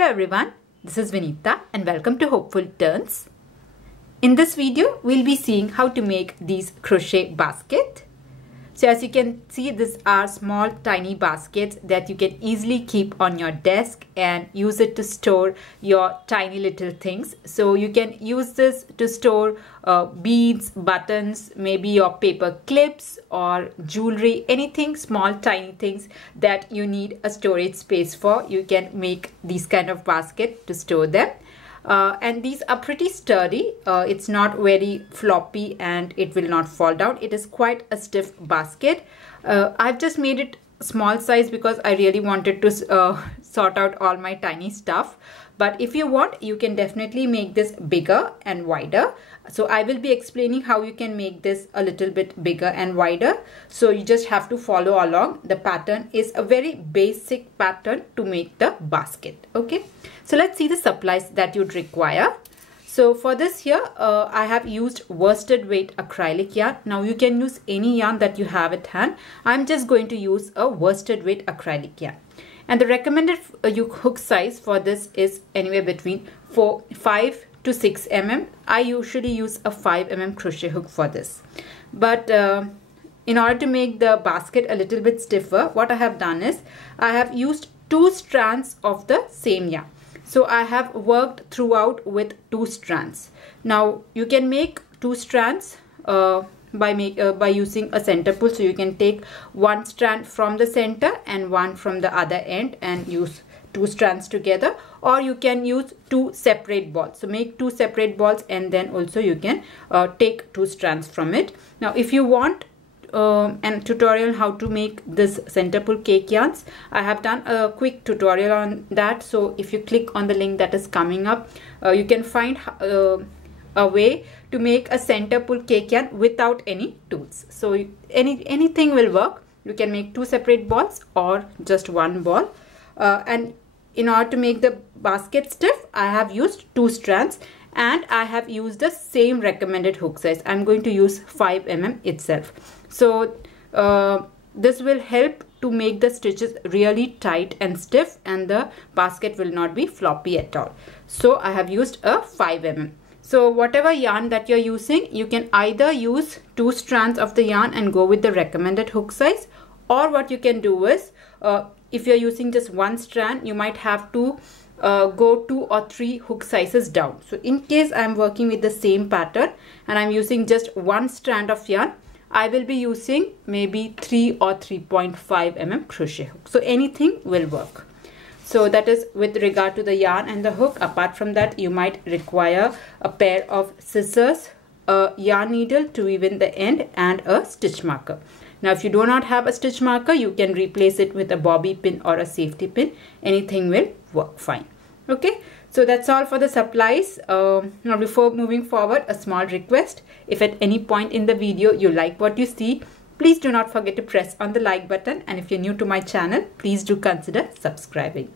Hello everyone, this is Vinita and welcome to Hopeful Turns. In this video, we'll be seeing how to make these crochet basket. So as you can see, these are small tiny baskets that you can easily keep on your desk and use it to store your tiny little things. So you can use this to store beads, buttons, maybe your paper clips or jewelry, anything small tiny things that you need a storage space for. You can make these kind of basket to store them. And these are pretty sturdy. It's not very floppy and it will not fall down. It is quite a stiff basket. I've just made it small size because I really wanted to sort out all my tiny stuff. But if you want, you can definitely make this bigger and wider. So I will be explaining how you can make this a little bit bigger and wider. So you just have to follow along. The pattern is a very basic pattern to make the basket. Okay. So let's see the supplies that you'd require. So for this here, I have used worsted weight acrylic yarn. Now you can use any yarn that you have at hand. I'm just going to use a worsted weight acrylic yarn. And the recommended hook size for this is anywhere between 5 to 6 mm. I usually use a 5 mm crochet hook for this. But in order to make the basket a little bit stiffer, what I have done is I have used 2 strands of the same yarn. So I have worked throughout with 2 strands. Now you can make 2 strands by using a center pull. So you can take 1 strand from the center and 1 from the other end and use 2 strands together, or you can use 2 separate balls. So make 2 separate balls and then also you can take 2 strands from it. Now if you want an tutorial how to make this center pull cake yarns, I have done a quick tutorial on that. So if you click on the link that is coming up, you can find a way to make a center pull cake yarn without any tools. So anything will work. You can make 2 separate balls or just 1 ball. And in order to make the basket stiff, I have used 2 strands and I have used the same recommended hook size. I'm going to use 5 mm itself. So this will help to make the stitches really tight and stiff and the basket will not be floppy at all. So I have used a 5 mm. So whatever yarn that you're using, you can either use 2 strands of the yarn and go with the recommended hook size, or what you can do is if you're using just 1 strand, you might have to go 2 or 3 hook sizes down. So in case I'm working with the same pattern and I'm using just 1 strand of yarn, I will be using maybe 3 or 3.5 mm crochet hook. So anything will work. So that is with regard to the yarn and the hook. Apart from that, you might require a pair of scissors, a yarn needle to weave in the end, and a stitch marker. Now if you do not have a stitch marker, you can replace it with a bobby pin or a safety pin. Anything will work fine. Okay, so that's all for the supplies. Now before moving forward, a small request. If at any point in the video you like what you see, please do not forget to press on the like button, and if you're new to my channel, please do consider subscribing.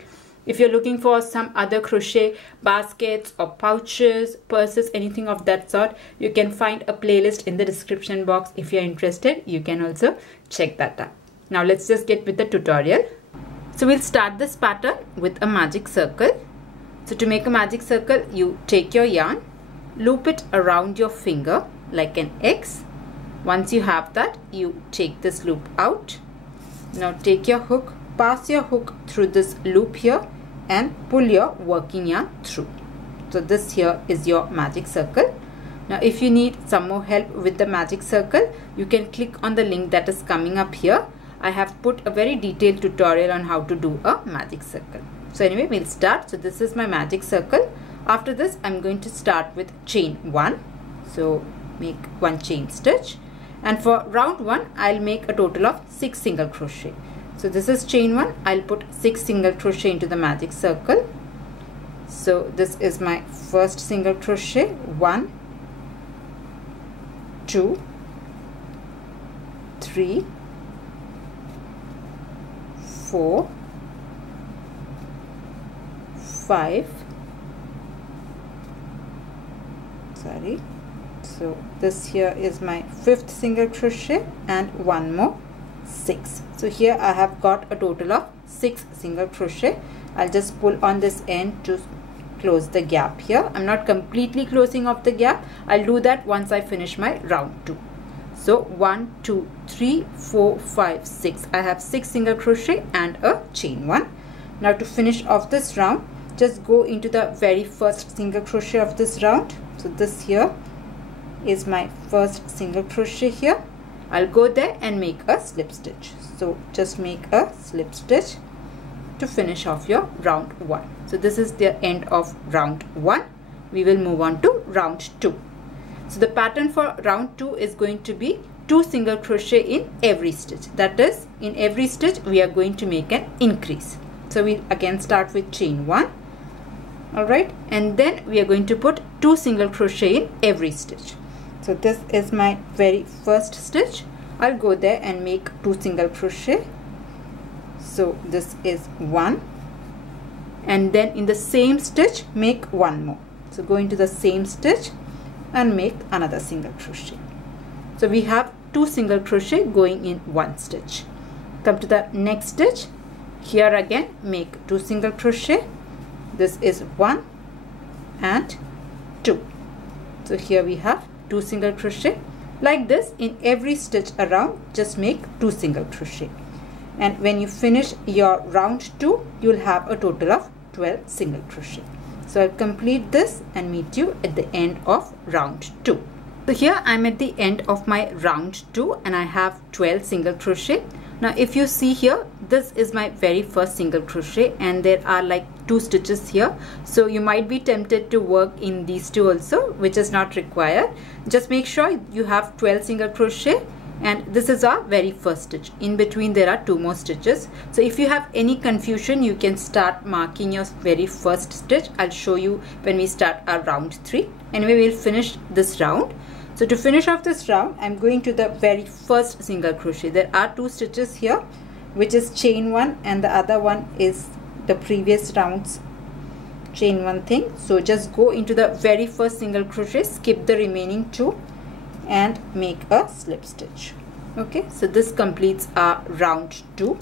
If you're looking for some other crochet baskets or pouches, purses, anything of that sort, you can find a playlist in the description box. If you're interested, you can also check that out. Now let's just get with the tutorial. So we'll start this pattern with a magic circle. So to make a magic circle, you take your yarn, loop it around your finger like an X. Once you have that, you take this loop out. Now take your hook, pass your hook through this loop here and pull your working yarn through. So this here is your magic circle. Now if you need some more help with the magic circle, you can click on the link that is coming up here. I have put a very detailed tutorial on how to do a magic circle. So anyway, we'll start. So this is my magic circle. After this, I'm going to start with chain 1. So make 1 chain stitch. And for round 1, I'll make a total of 6 single crochet. So this is chain 1. I'll put 6 single crochet into the magic circle. So this is my first single crochet. 1, 2, 3, 4, 5. So this here is my 5th single crochet and 1 more, 6. So here I have got a total of 6 single crochet. I'll just pull on this end to close the gap here. I'm not completely closing off the gap. I'll do that once I finish my round 2. So 1, 2, 3, 4, 5, 6. I have 6 single crochet and a chain 1. Now to finish off this round, just go into the very first single crochet of this round. So this here is my first single crochet here. I'll go there and make a slip stitch. So just make a slip stitch to finish off your round 1. So this is the end of round 1. We will move on to round 2. So the pattern for round 2 is going to be 2 single crochet in every stitch. That is, in every stitch we are going to make an increase. So we again start with chain 1. Alright, and then we are going to put 2 single crochet in every stitch. So this is my very first stitch. I'll go there and make 2 single crochet. So this is 1, and then in the same stitch make 1 more. So go into the same stitch and make another single crochet. So we have 2 single crochet going in 1 stitch. Come to the next stitch. Here again make 2 single crochet. This is 1 and 2. So here we have 2 single crochet. Like this, in every stitch around just make 2 single crochet, and when you finish your round 2 you will have a total of 12 single crochet. So I'll complete this and meet you at the end of round 2. So here I'm at the end of my round 2 and I have 12 single crochet. Now if you see here, this is my very first single crochet and there are like 2 stitches here. So you might be tempted to work in these 2 also, which is not required. Just make sure you have 12 single crochet, and this is our very first stitch. In between there are 2 more stitches. So if you have any confusion, you can start marking your very first stitch. I'll show you when we start our round 3. Anyway, we'll finish this round. So to finish off this round, I'm going to the very first single crochet. There are 2 stitches here, which is chain 1 and the other one is the previous round's chain 1 thing. So just go into the very first single crochet, skip the remaining 2 and make a slip stitch. Okay, so this completes our round 2.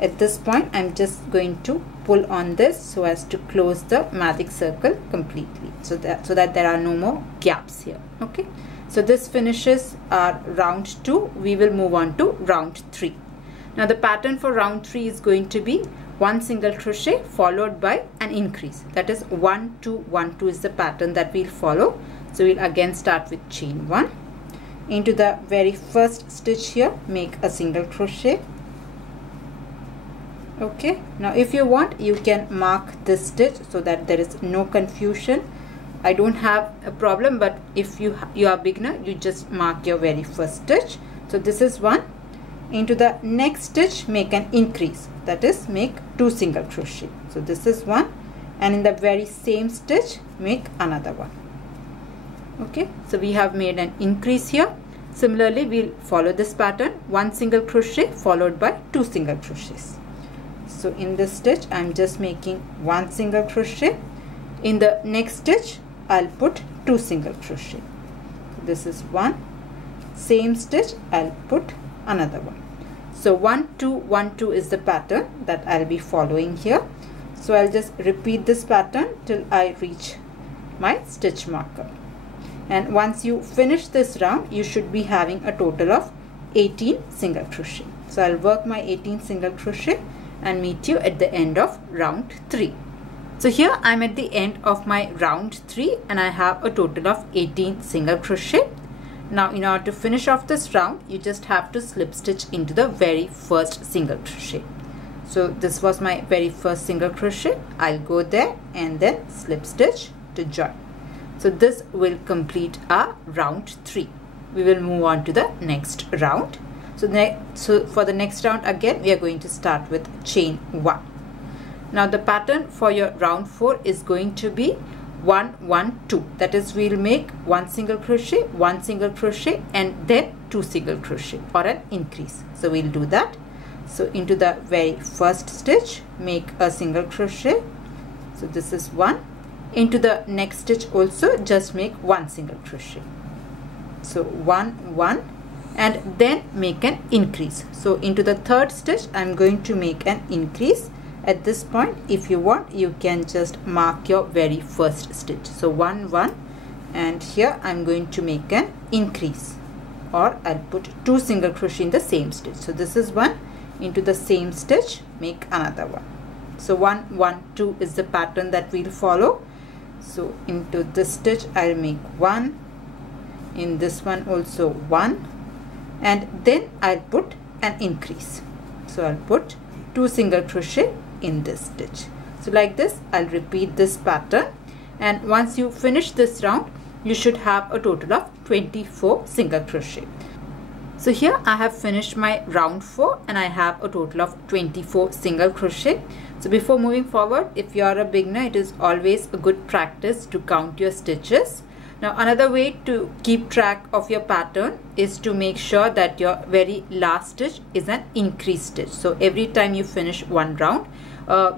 At this point, I'm just going to pull on this so as to close the magic circle completely, so that there are no more gaps here. Okay, so this finishes our round 2. We will move on to round 3. Now the pattern for round 3 is going to be 1 single crochet followed by an increase. That is 1 2 1 2 is the pattern that we'll follow. So we'll again start with chain 1. Into the very first stitch here make a single crochet. Okay, now if you want, you can mark this stitch so that there is no confusion. I don't have a problem, but if you are beginner, you just mark your very first stitch. So this is 1. Into the next stitch make an increase, that is make 2 single crochet. So this is 1, and in the very same stitch make another one. Okay, so we have made an increase here. Similarly, we'll follow this pattern, 1 single crochet followed by 2 single crochets. So in this stitch I'm just making 1 single crochet. In the next stitch I'll put 2 single crochet. So this is 1, same stitch I'll put another one. So 1 2 1 2 is the pattern that I'll be following here. So I'll just repeat this pattern till I reach my stitch marker. And once you finish this round, you should be having a total of 18 single crochet. So I'll work my 18 single crochet and meet you at the end of round 3. So here I'm at the end of my round 3 and I have a total of 18 single crochet. Now in order to finish off this round, you just have to slip stitch into the very first single crochet. So this was my very first single crochet. I'll go there and then slip stitch to join. So this will complete our round 3. We will move on to the next round. So for the next round again, we are going to start with chain 1. Now the pattern for your round 4 is going to be 1 1 2. That is, we'll make 1 single crochet, 1 single crochet and then 2 single crochet or an increase. So we'll do that. So into the very first stitch make a single crochet. So this is 1. Into the next stitch also just make 1 single crochet. So 1 1 and then make an increase. So into the third stitch I'm going to make an increase At this point, if you want, you can just mark your very first stitch. So 1 1, and here I'm going to make an increase, or I'll put 2 single crochet in the same stitch. So this is 1, into the same stitch make another one. So 1 1 2 is the pattern that we'll follow. So into this stitch I'll make 1, in this one also 1, and then I'll put an increase. So I'll put 2 single crochet in this stitch. So like this I'll repeat this pattern, and once you finish this round you should have a total of 24 single crochet. So here I have finished my round 4 and I have a total of 24 single crochet. So before moving forward, if you are a beginner, it is always a good practice to count your stitches. Now another way to keep track of your pattern is to make sure that your very last stitch is an increase stitch. So every time you finish one round,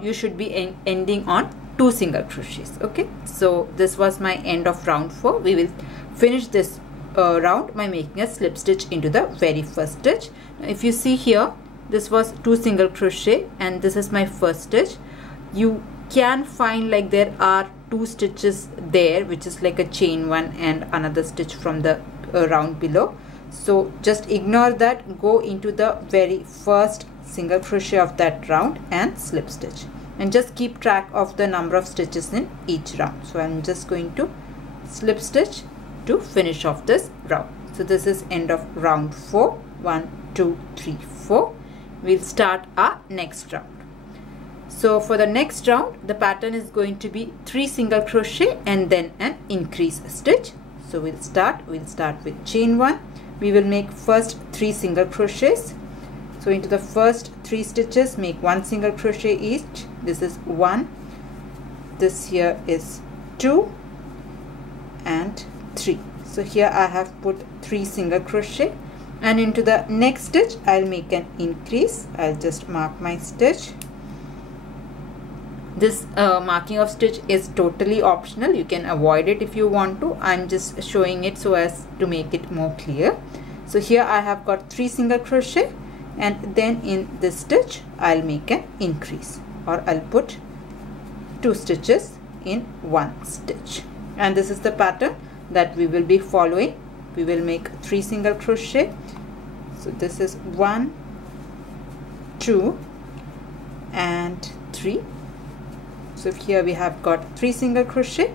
you should be ending on 2 single crochets. Okay, so this was my end of round 4. We will finish this round by making a slip stitch into the very first stitch. Now, if you see here, this was 2 single crochet and this is my first stitch. You can find like there are 2 stitches there, which is like a chain one and another stitch from the round below. So just ignore that, go into the very first single crochet of that round and slip stitch, and just keep track of the number of stitches in each round. So I'm just going to slip stitch to finish off this round. So this is end of round 4. 1 2 3 4. We'll start our next round. So for the next round, the pattern is going to be 3 single crochet and then an increase stitch. So we'll start with chain 1. We will make first 3 single crochets. So into the first 3 stitches make 1 single crochet each. This is 1, this here is 2 and 3. So here I have put 3 single crochet, and into the next stitch I'll make an increase. I'll just mark my stitch. This marking of stitch is totally optional. You can avoid it if you want to. I'm just showing it so as to make it more clear. So here I have got 3 single crochet, and then in this stitch I'll make an increase, or I'll put 2 stitches in one stitch. And this is the pattern that we will be following. We will make 3 single crochet. So this is 1 2 and 3. So here we have got 3 single crochet,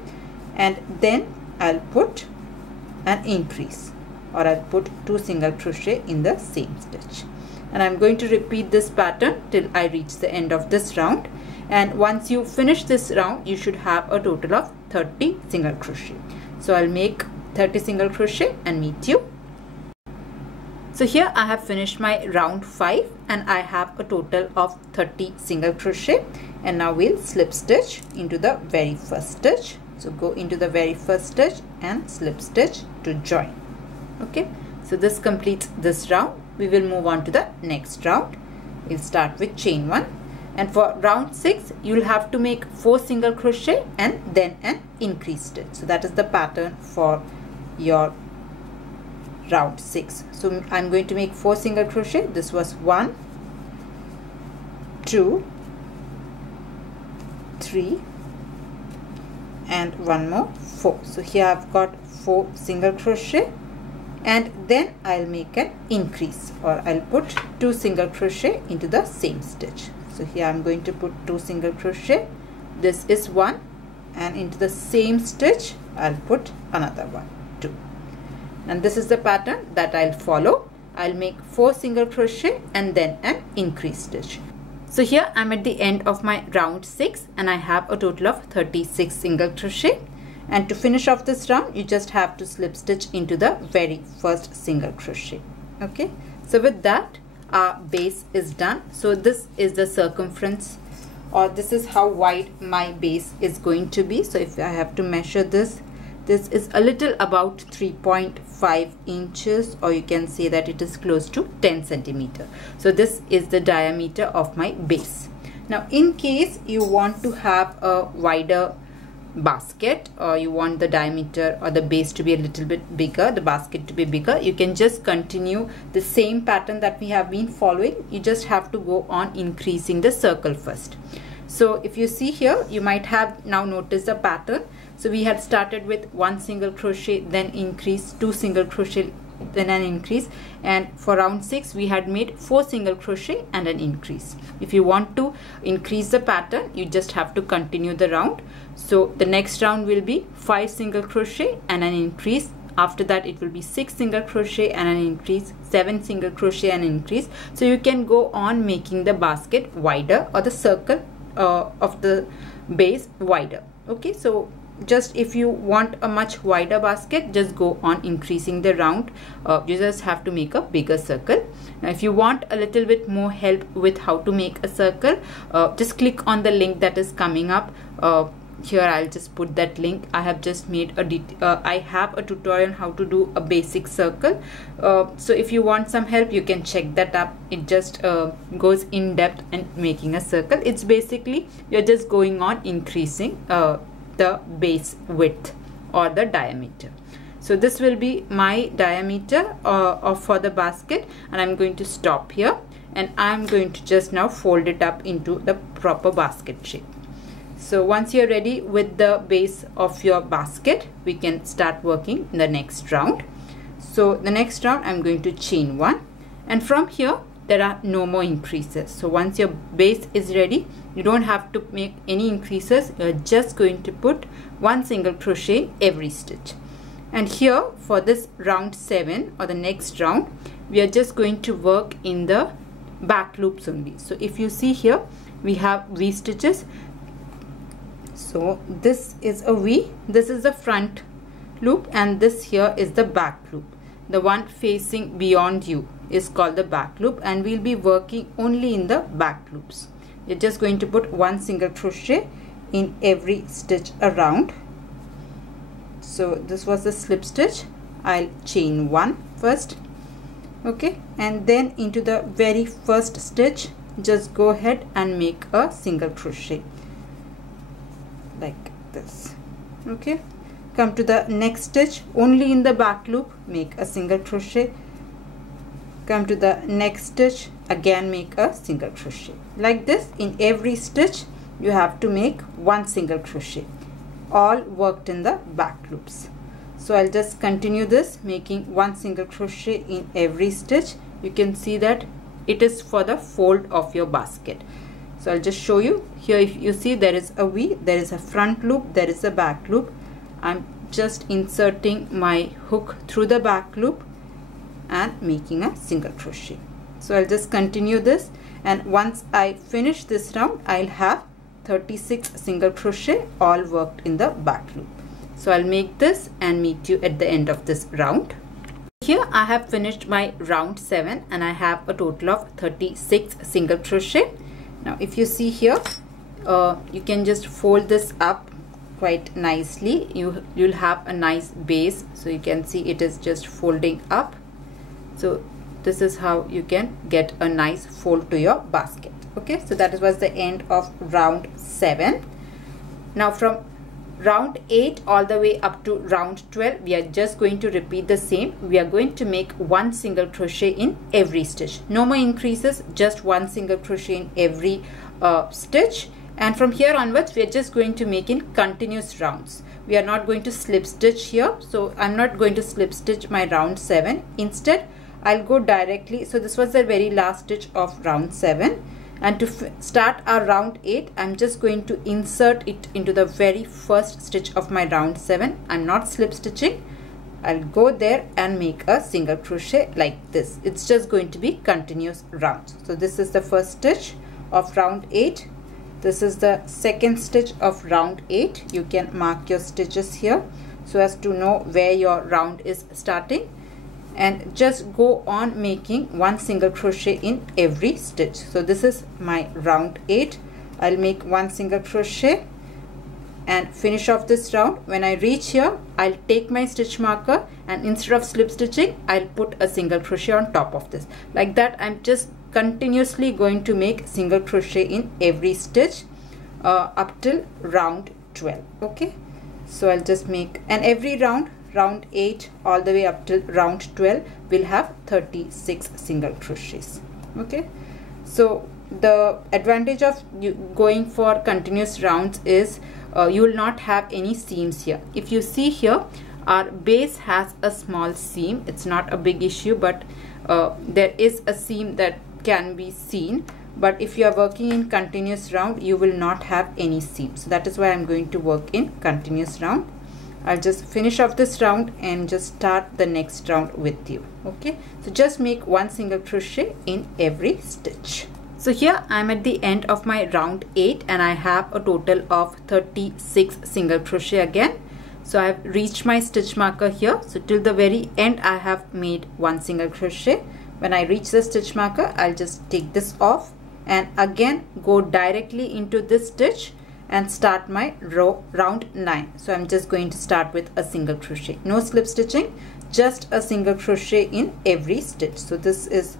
and then I'll put an increase, or I'll put 2 single crochet in the same stitch. And I'm going to repeat this pattern till I reach the end of this round. And once you finish this round, you should have a total of 30 single crochet. So I'll make 30 single crochet and meet you. So here I have finished my round 5 and I have a total of 30 single crochet. And now we'll slip stitch into the very first stitch. So go into the very first stitch and slip stitch to join. Okay, so this completes this round. We will move on to the next round. We'll start with chain 1, and for round 6 you'll have to make 4 single crochet and then an increase stitch. So that is the pattern for your round 6. So I'm going to make 4 single crochet. This was 1 2 3 and one more 4. So here I've got 4 single crochet, and then I'll make an increase, or I'll put 2 single crochet into the same stitch. So here I'm going to put 2 single crochet. This is 1, and into the same stitch I'll put another 1, 2. And this is the pattern that I'll follow. I'll make 4 single crochet and then an increase stitch. So here I'm at the end of my round 6 and I have a total of 36 single crochet. And to finish off this round, you just have to slip stitch into the very first single crochet. Okay, so with that our base is done. So this is the circumference, or this is how wide my base is going to be. So if I have to measure this, this is a little about 3.5 inches, or you can say that it is close to 10 centimeter. So this is the diameter of my base. Now in case you want to have a wider basket, or you want the diameter or the base to be a little bit bigger, the basket to be bigger, you can just continue the same pattern that we have been following. You just have to go on increasing the circle first. So if you see here, you might have now noticed the pattern. So we had started with 1 single crochet, then increase, 2 single crochet, then an increase, and for round 6 we had made 4 single crochet and an increase. If you want to increase the pattern, you just have to continue the round. So the next round will be 5 single crochet and an increase. After that it will be 6 single crochet and an increase, 7 single crochet and an increase. So you can go on making the basket wider, or the circle of the base wider. Okay, so just if you want a much wider basket, just go on increasing the round. You just have to make a bigger circle. Now if you want a little bit more help with how to make a circle, just click on the link that is coming up here. I'll just put that link. I have just made I have a tutorial on how to do a basic circle. So if you want some help, you can check that up. It just goes in depth and making a circle. It's basically you're just going on increasing the base width or the diameter. So this will be my diameter for the basket, and I'm going to stop here, and I'm going to just now fold it up into the proper basket shape. So once you're ready with the base of your basket, we can start working in the next round. So the next round I'm going to chain 1, and from here there are no more increases. So once your base is ready, you don't have to make any increases. You're just going to put 1 single crochet in every stitch. And here for this round 7, or the next round, we are just going to work in the back loops only. So if you see here, we have V stitches. So this is a V, this is the front loop, and this here is the back loop. The one facing beyond you is called the back loop, and we'll be working only in the back loops. You're just going to put 1 single crochet in every stitch around. So this was the slip stitch. I'll chain 1 first, okay, and then into the very first stitch, just go ahead and make a single crochet like this. Okay, come to the next stitch, only in the back loop, make a single crochet. Come to the next stitch, again make a single crochet. Like this, in every stitch you have to make 1 single crochet, all worked in the back loops. So I'll just continue this, making 1 single crochet in every stitch. You can see that it is for the fold of your basket. So I'll just show you here. If you see, there is a V, there is a front loop, there is a back loop. I'm just inserting my hook through the back loop and making a single crochet. So I'll just continue this, and once I finish this round, I'll have 36 single crochet all worked in the back loop. So I'll make this and meet you at the end of this round. Here I have finished my round 7, and I have a total of 36 single crochet. Now if you see here, you can just fold this up quite nicely. You'll have a nice base, so you can see it is just folding up. So this is how you can get a nice fold to your basket. Okay, so that was the end of round 7. Now from round 8 all the way up to round 12, we are just going to repeat the same. We are going to make 1 single crochet in every stitch. No more increases, just 1 single crochet in every stitch. And from here onwards, we are just going to make in continuous rounds. We are not going to slip stitch here. So I'm not going to slip stitch my round 7. Instead, I'll go directly. So this was the very last stitch of round 7. And to start our round 8, I'm just going to insert it into the very first stitch of my round 7. I'm not slip stitching. I'll go there and make a single crochet like this. It's just going to be continuous rounds. So this is the first stitch of round 8. This is the second stitch of round 8. You can mark your stitches here so as to know where your round is starting, and just go on making 1 single crochet in every stitch. So this is my round 8. I'll make 1 single crochet and finish off this round. When I reach here, I'll take my stitch marker, and instead of slip stitching, I'll put a single crochet on top of this. Like that, I'm just continuously going to make single crochet in every stitch up till round 12. Okay, So I'll just make, and every round 8 all the way up till round 12 will have 36 single crochets. Okay, so the advantage of going for continuous rounds is you will not have any seams here. If you see here, our base has a small seam. It's not a big issue, but there is a seam that can be seen. But if you are working in continuous round, you will not have any seam. So that is why I'm going to work in continuous round. I'll just finish off this round and just start the next round with you. Okay, so just make one single crochet in every stitch. So here I'm at the end of my round 8 and I have a total of 36 single crochet again. So I've reached my stitch marker here. So till the very end I have made one single crochet. When I reach the stitch marker, I'll just take this off and again go directly into this stitch and start my round 9. So I'm just going to start with a single crochet. No slip stitching, just a single crochet in every stitch. So this is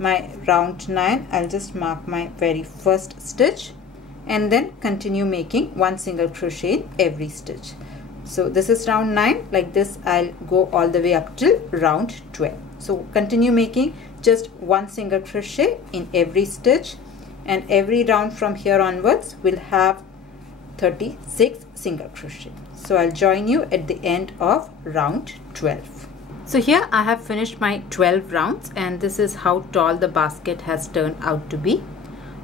my round 9. I'll just mark my very first stitch and then continue making one single crochet in every stitch. So this is round 9. Like this I'll go all the way up till round 12. So continue making just one single crochet in every stitch, and every round from here onwards will have 36 single crochet. So I'll join you at the end of round 12. So here I have finished my 12 rounds and this is how tall the basket has turned out to be.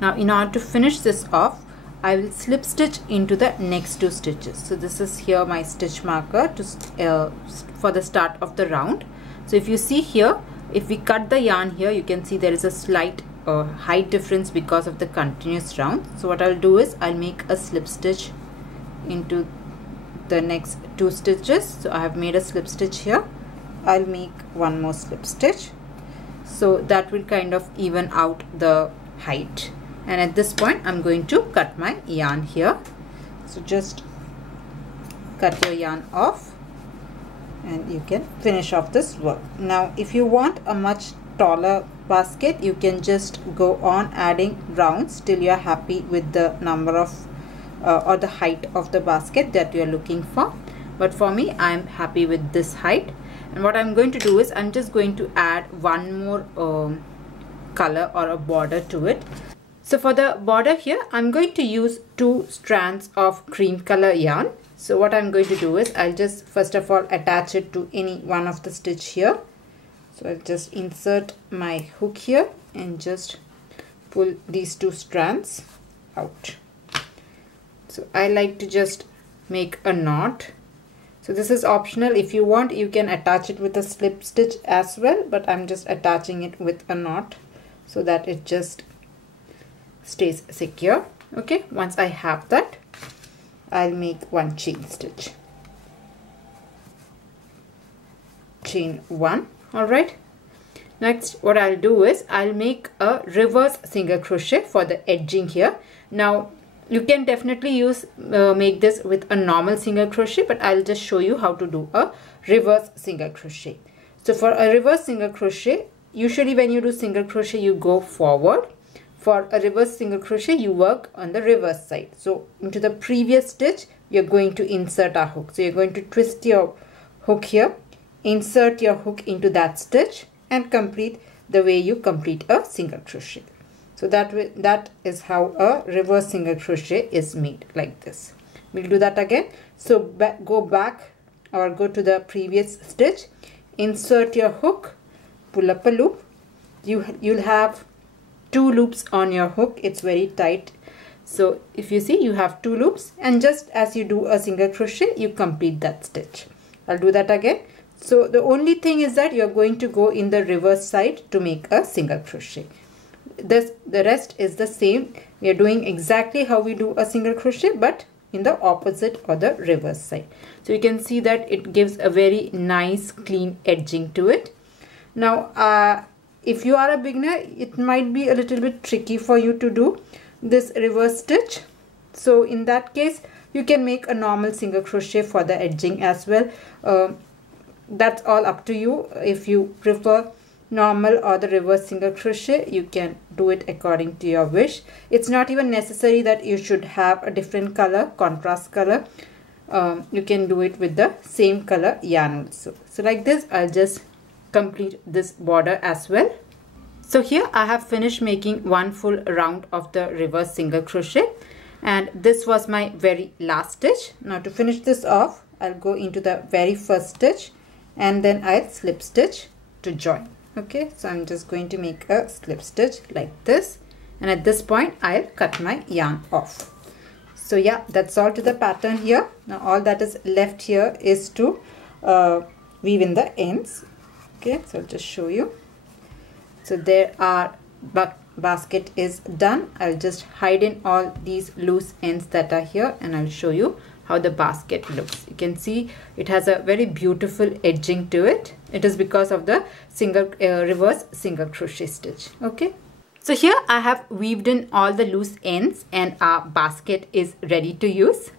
Now in order to finish this off, I will slip stitch into the next 2 stitches. So this is here my stitch marker to for the start of the round. So if you see here, if we cut the yarn here, you can see there is a slight height difference because of the continuous round. So what I'll do is I'll make a slip stitch into the next 2 stitches. So I have made a slip stitch here. I'll make one more slip stitch. So that will kind of even out the height. And at this point I'm going to cut my yarn here. So just cut your yarn off and you can finish off this work. Now if you want a much taller basket, you can just go on adding rounds till you are happy with the number of or the height of the basket that you are looking for. But for me, I am happy with this height. And what I'm going to do is I'm just going to add one more color or a border to it. So for the border here, I'm going to use 2 strands of cream color yarn. So what I'm going to do is I'll just first of all attach it to any one of the stitch here. So I'll just insert my hook here and just pull these 2 strands out. So I like to just make a knot. So this is optional. If you want, you can attach it with a slip stitch as well, but I'm just attaching it with a knot so that it just stays secure. Okay, once I have that, I'll make one chain stitch. Chain 1. All right. Next, what I'll do is I'll make a reverse single crochet for the edging here. Now, you can definitely use make this with a normal single crochet, but I'll just show you how to do a reverse single crochet. So for a reverse single crochet, usually when you do single crochet, you go forward. For a reverse single crochet, you work on the reverse side. So into the previous stitch, you're going to insert a hook. So you're going to twist your hook here, insert your hook into that stitch and complete the way you complete a single crochet. So that is how a reverse single crochet is made, like this. We'll do that again. So go back or go to the previous stitch, insert your hook, pull up a loop. You'll have 2 loops on your hook. It's very tight. So if you see, you have 2 loops, and just as you do a single crochet, you complete that stitch. I'll do that again. So the only thing is that you're going to go in the reverse side to make a single crochet. The rest is the same. We are doing exactly how we do a single crochet, but in the opposite or the reverse side. So you can see that it gives a very nice clean edging to it. Now if you are a beginner, it might be a little bit tricky for you to do this reverse stitch. So in that case, you can make a normal single crochet for the edging as well. That's all up to you. If you prefer normal or the reverse single crochet, you can do it according to your wish. It's not even necessary that you should have a different color, contrast color. you can do it with the same color yarn also. So like this, I'll just complete this border as well. So here I have finished making one full round of the reverse single crochet, and this was my very last stitch. Now to finish this off, I'll go into the very first stitch and then I'll slip stitch to join. Okay, so I'm just going to make a slip stitch like this, and at this point I'll cut my yarn off. So yeah, that's all to the pattern here. Now all that is left here is to weave in the ends. Okay, so I'll just show you. So there our basket is done. I'll just hide in all these loose ends that are here, and I'll show you how the basket looks. You can see it has a very beautiful edging to it. It is because of the reverse single crochet stitch. Okay, so here I have weaved in all the loose ends and our basket is ready to use.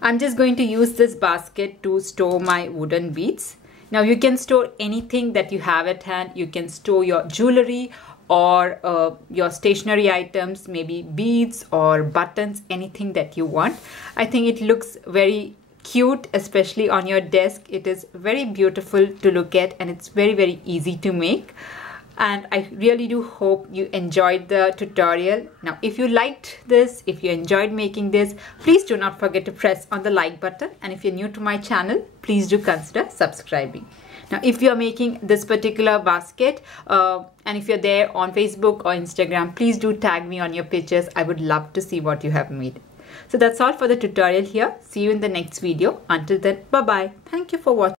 I'm just going to use this basket to store my wooden beads. Now you can store anything that you have at hand. You can store your jewelry or your stationery items, maybe beads or buttons, anything that you want. I think it looks very cute, especially on your desk. It is very beautiful to look at, and it's very easy to make. And I really do hope you enjoyed the tutorial. Now if you liked this, if you enjoyed making this, please do not forget to press on the like button, and if you're new to my channel, please do consider subscribing. Now if you're making this particular basket and if you're there on Facebook or Instagram, please do tag me on your pictures. I would love to see what you have made. So that's all for the tutorial here. See you in the next video. Until then, bye bye. Thank you for watching.